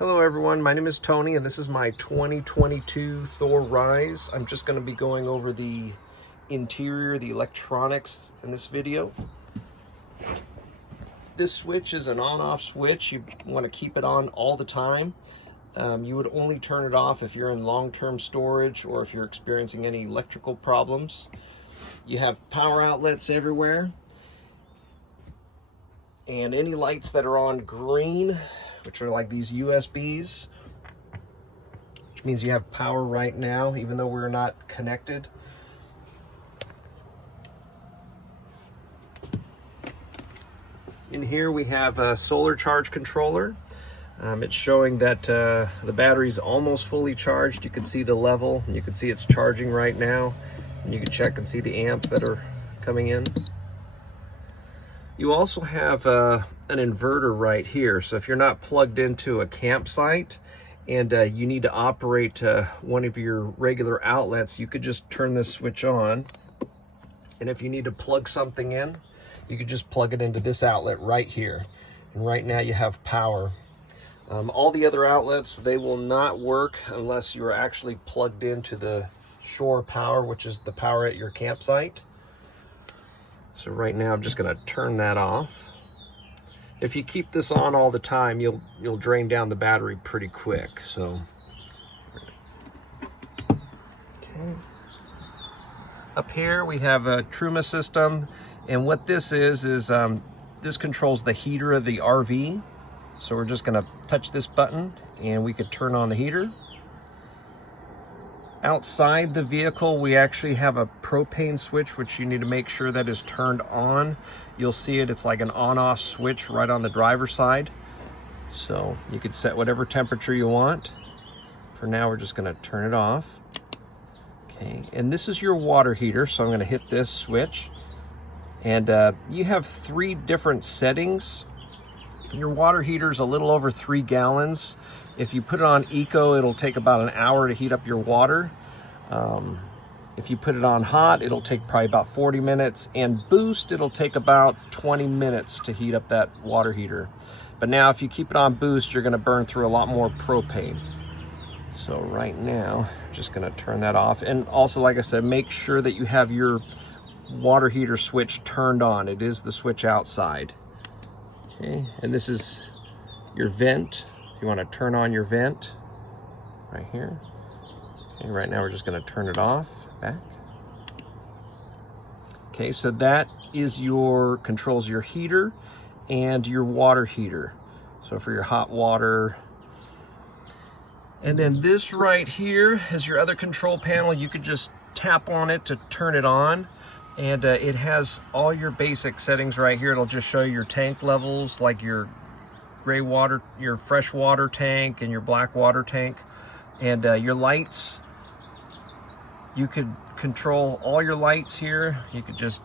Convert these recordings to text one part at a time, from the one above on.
Hello everyone, my name is Tony and this is my 2022 Thor Rize. I'm just going to be going over the interior, the electronics in this video. This switch is an on-off switch. You want to keep it on all the time. You would only turn it off if you're in long-term storage or if you're experiencing any electrical problems. You have power outlets everywhere. And any lights that are on green, which are like these USBs, which means you have power right now, even though we're not connected. In here we have a solar charge controller. It's showing that the battery's almost fully charged. You can see the level, and you can see it's charging right now. And you can check and see the amps that are coming in. You also have an inverter right here. So if you're not plugged into a campsite and you need to operate one of your regular outlets, you could just turn this switch on. And if you need to plug something in, you could just plug it into this outlet right here. And right now you have power. All the other outlets, they will not work unless you are actually plugged into the shore power, which is the power at your campsite. So right now I'm just going to turn that off. If you keep this on all the time, you'll drain down the battery pretty quick. So okay. Up here we have a Truma system, and what this is this controls the heater of the RV. So we're just going to touch this button and we could turn on the heater. Outside the vehicle, we actually have a propane switch, which you need to make sure that is turned on. You'll see it, it's like an on-off switch right on the driver's side. So you could set whatever temperature you want. For now, we're just gonna turn it off. Okay, and this is your water heater, so I'm gonna hit this switch. And you have 3 different settings. Your water heater is a little over 3 gallons. If you put it on eco, it'll take about an hour to heat up your water. If you put it on hot, it'll take probably about 40 minutes. And boost, it'll take about 20 minutes to heat up that water heater. But now if you keep it on boost, you're gonna burn through a lot more propane. So right now, I'm just gonna turn that off. And also, like I said, make sure that you have your water heater switch turned on. It is the switch outside. Okay, and this is your vent. You want to turn on your vent right here. Okay, right now we're just going to turn it off, back. Okay, so that is controls your heater and your water heater. So for your hot water. And then this right here is your other control panel. You could just tap on it to turn it on. And it has all your basic settings right here. It'll just show you your tank levels, like your gray water, your fresh water tank and your black water tank. And your lights, you could control all your lights here. You could just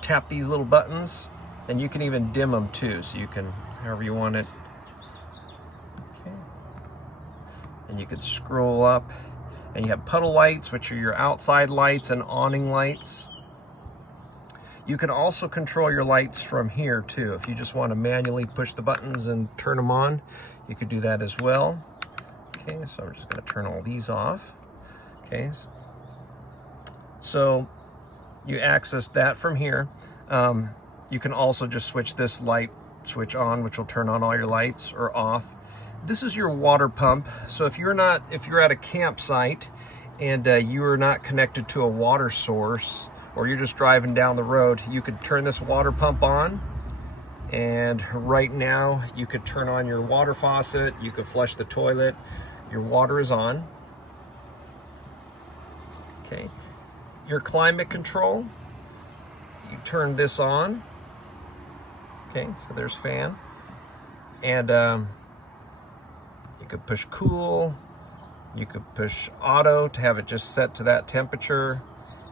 tap these little buttons, and you can even dim them too, so you can, however you want it. Okay. And you could scroll up, and you have puddle lights, which are your outside lights, and awning lights. You can also control your lights from here too. If you just want to manually push the buttons and turn them on, you could do that as well. Okay, so I'm just going to turn all these off. Okay, so you access that from here. You can also just switch this light switch on, which will turn on all your lights, or off. This is your water pump. So if you're at a campsite and you are not connected to a water source, or you're just driving down the road, you could turn this water pump on. And right now you could turn on your water faucet, you could flush the toilet, your water is on. Okay, your climate control, you turn this on. Okay, so there's fan. And you could push cool, you could push auto to have it just set to that temperature.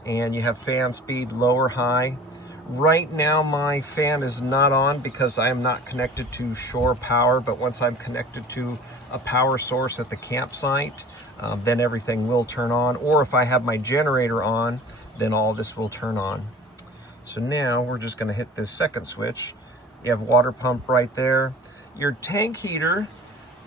And you have fan speed, lower, high. Right now my fan is not on because I am not connected to shore power, but once I'm connected to a power source at the campsite, then everything will turn on. Or if I have my generator on, then all this will turn on. So now we're just going to hit this second switch. You have water pump right there. Your tank heater,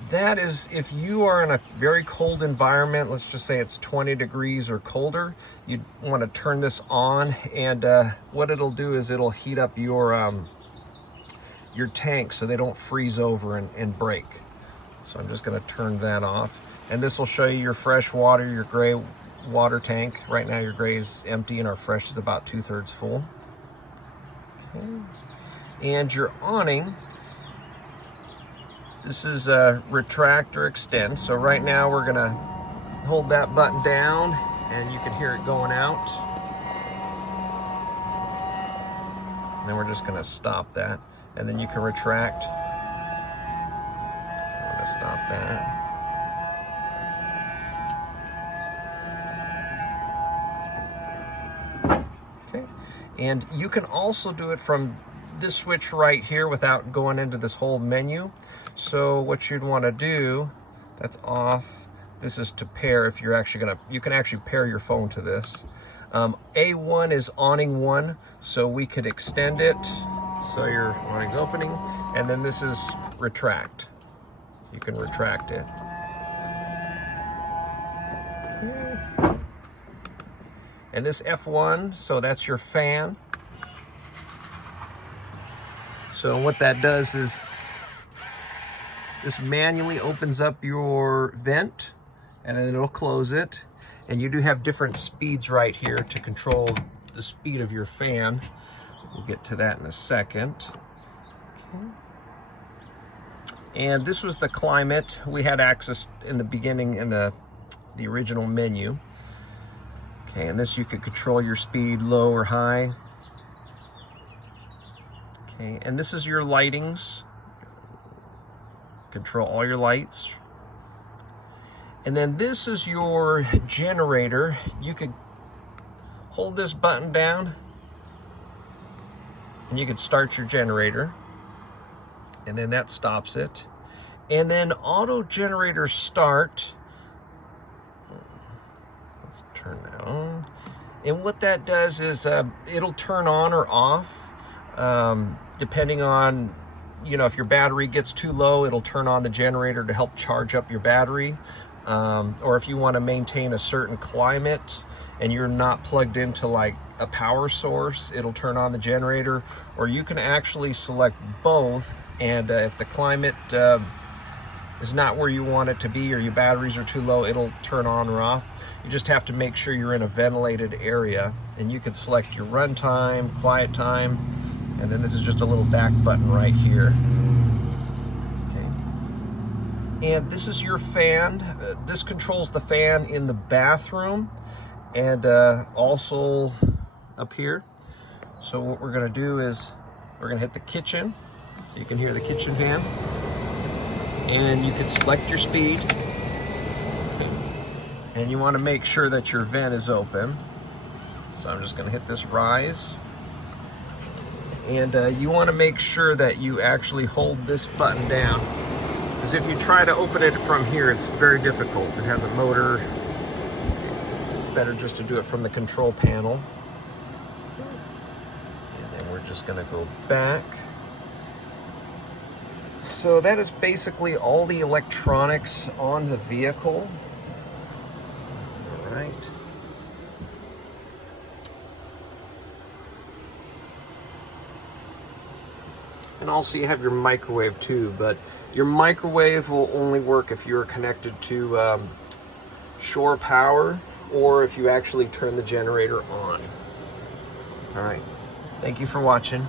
that is if you are in a very cold environment, let's just say it's 20 degrees or colder, you want to turn this on, and what it'll do is it'll heat up your tank so they don't freeze over and break. So I'm just going to turn that off, and this will show you your fresh water, your gray water tank. Right now your gray is empty and our fresh is about 2/3 full. Okay. And your awning, this is a retract or extend. So right now we're gonna hold that button down and you can hear it going out. And then we're just gonna stop that. And then you can retract. So I'm gonna stop that. Okay. And you can also do it from this switch right here without going into this whole menu. So what you'd want to do, that's off. This is to pair. If you're actually gonna, you can actually pair your phone to this. A1 is awning 1, so we could extend it so your awning's opening, and then this is retract. So you can retract it. Okay. And this F1, so that's your fan. So what that does is this manually opens up your vent, and then it'll close it. And you do have different speeds right here to control the speed of your fan. We'll get to that in a second. Okay. And this was the climate. We had access in the beginning in the original menu. Okay, and this you could control your speed, low or high. Okay, and this is your lightings. Control all your lights. And then this is your generator. You could hold this button down and you could start your generator, and then that stops it. And then auto generator start. Let's turn that on. And what that does is it'll turn on or off depending on, you know, if your battery gets too low, it'll turn on the generator to help charge up your battery. Or if you want to maintain a certain climate and you're not plugged into like a power source, it'll turn on the generator. Or you can actually select both, and if the climate is not where you want it to be, or your batteries are too low, it'll turn on or off. You just have to make sure you're in a ventilated area, and you can select your run time, quiet time, and then this is just a little back button right here. Okay. And this is your fan. This controls the fan in the bathroom and also up here. So what we're gonna do is we're gonna hit the kitchen, so you can hear the kitchen fan, and you can select your speed, and you want to make sure that your vent is open. So I'm just gonna hit this rise. And you want to make sure that you actually hold this button down, because if you try to open it from here, it's very difficult. It has a motor. It's better just to do it from the control panel. And then we're just going to go back. So that is basically all the electronics on the vehicle. All right. And also you have your microwave too, but your microwave will only work if you're connected to shore power, or if you actually turn the generator on. All right, thank you for watching.